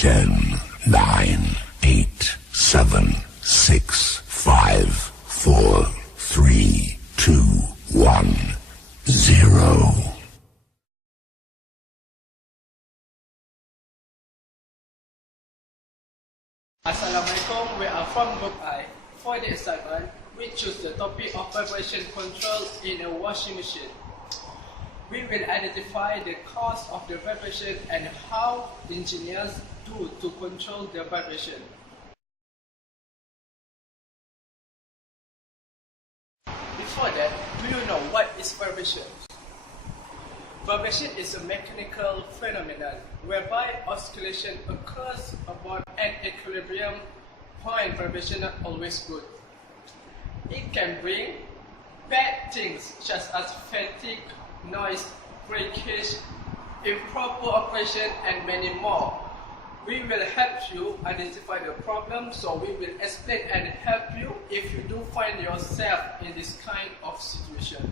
10, 9, 8, 7, 6, 5, 4, 3, 2, 1, 0. Assalamualaikum, we are from Group I. For the assignment, we choose the topic of vibration control in a washing machine. We will identify the cause of the vibration and how engineers do to control the vibration. Before that, do you know what is vibration? Vibration is a mechanical phenomenon whereby oscillation occurs upon an equilibrium point. Vibration is not always good. It can bring bad things such as fatigue, noise, breakage, improper operation, and many more. We will help you identify the problem, so we will explain and help you if you do find yourself in this kind of situation.